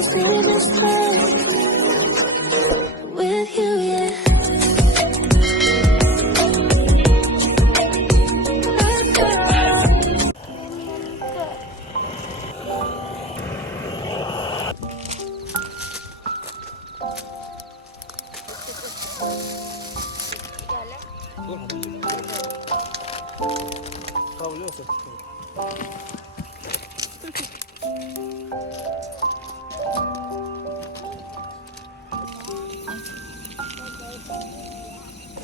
wanna see this through with you, yeah. 그걸 하면 다 올렸어.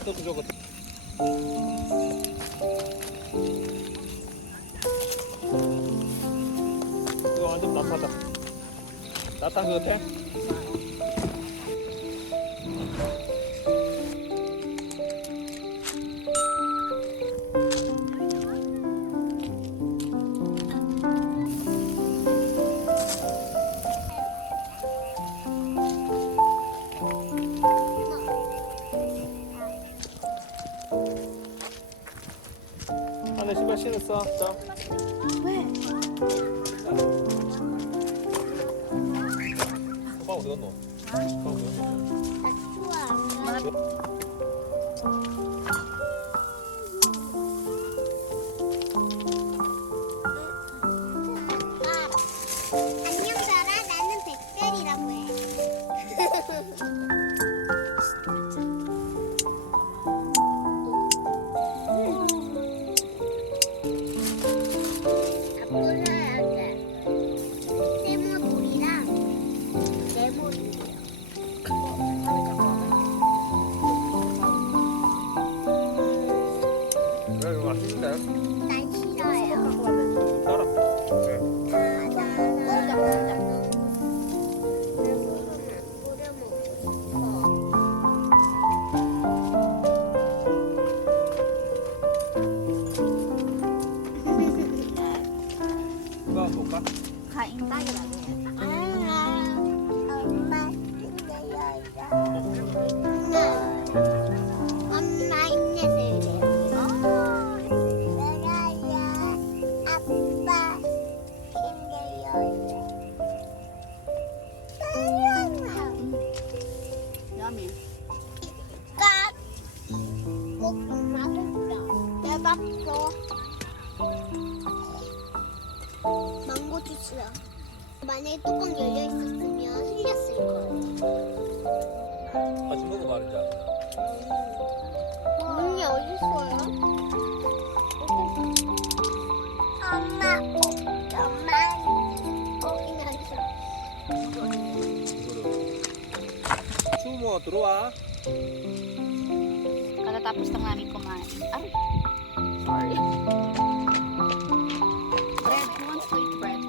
저거 저거. 이거 완전 낫하다. 낫한 거 같아? 안에 신발 신었어. 자. 왜? 오빠 어디 갔노? 오빠 어디 갔노? 안녕 자라 나는 백별이라고 해. 세모돌이랑 네모돌이요. 왜 이거 맛있는데? 난 싫어요. 따라. 이거 볼까? 가인박이라고 해. 엄마 엄마 힘내세요. 아빠 힘내요. 여미. 대박도 망고 주스야. 만약에 뚜껑 열려 있었으면 흘렸을 거예요. 같이 먹어 말이자. 문이 어디 있어요? 엄마, 거기 앉아. 수모 들어와. Katatapos na namin kumain. Ay! Sorry. Bread. Who wants to eat bread?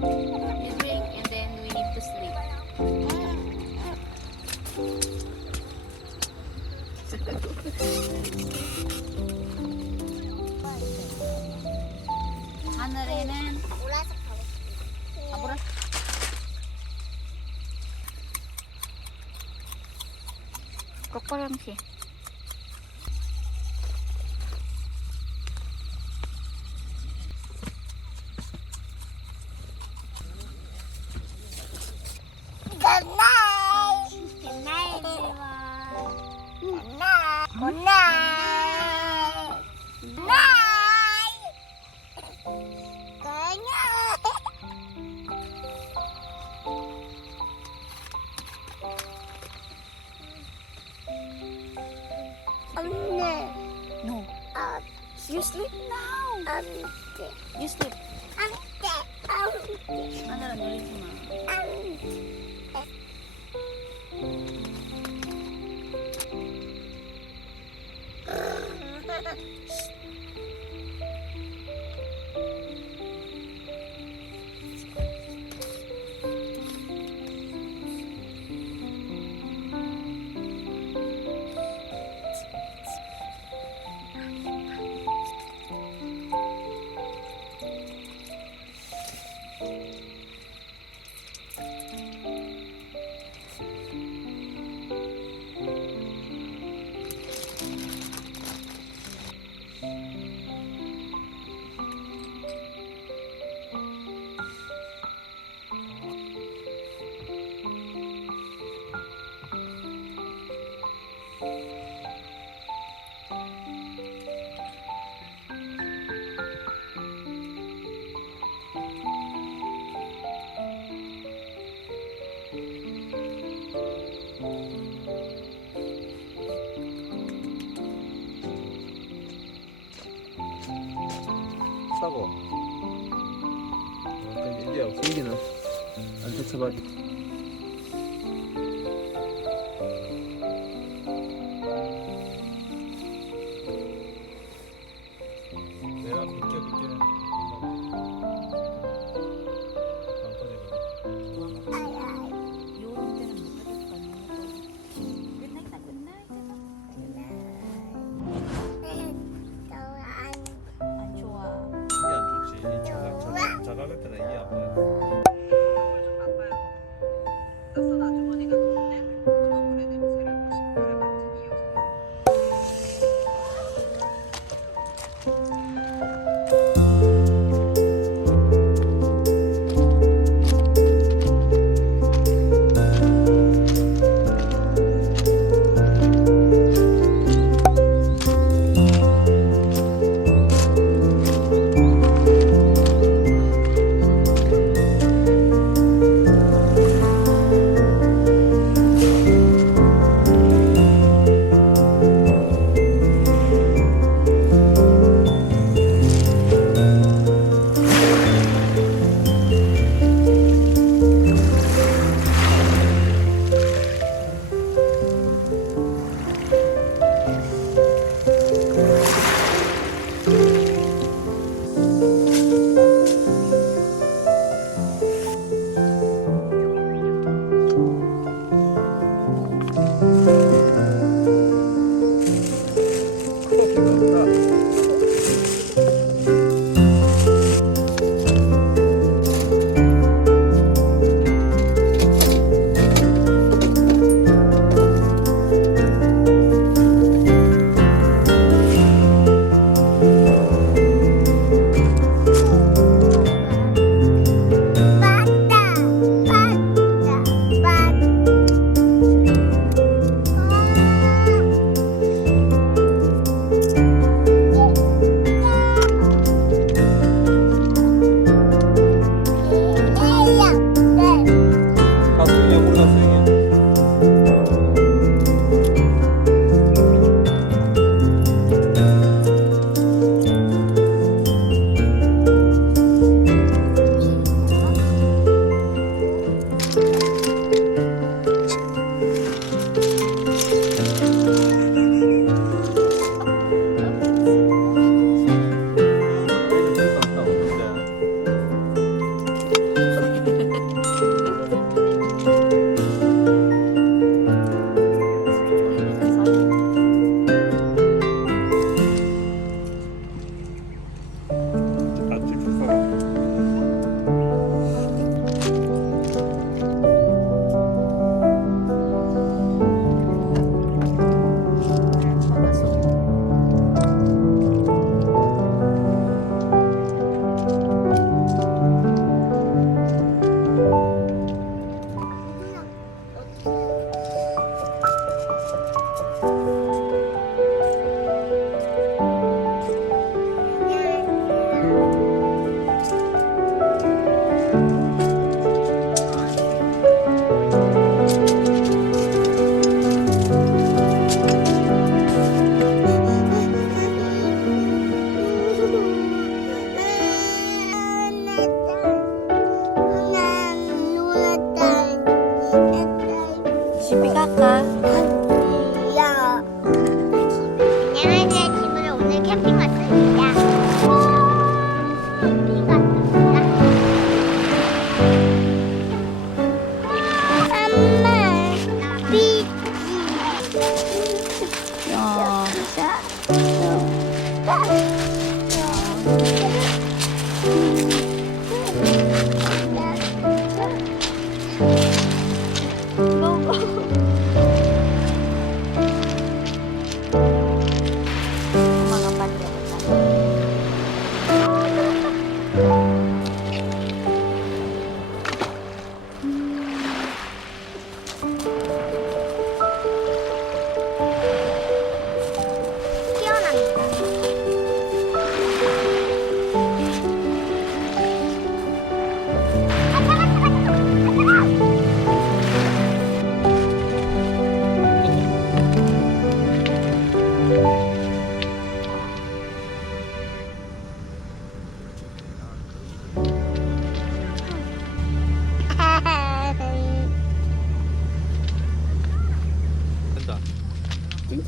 You drink and then we need to sleep. 하늘에는 보라색 가고 싶어. 가보라. kokkoramsi. Good night. Good night, everyone. Good night. Good night. Good night. Good night. You sleep now. You sleep. 하늘아 놀리지 마. 싸고. 이제 공기는 안 쫓아봐. 내가 비켜줄게. 요런 데는 못 가질 거 아니야. 끝나있다 끝나있다. 안 좋아. 이게 안 좋지. 자갈 때는 이게 아파요.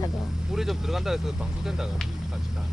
차가. 물에 좀 들어간다 해서 방수된다 같이 다.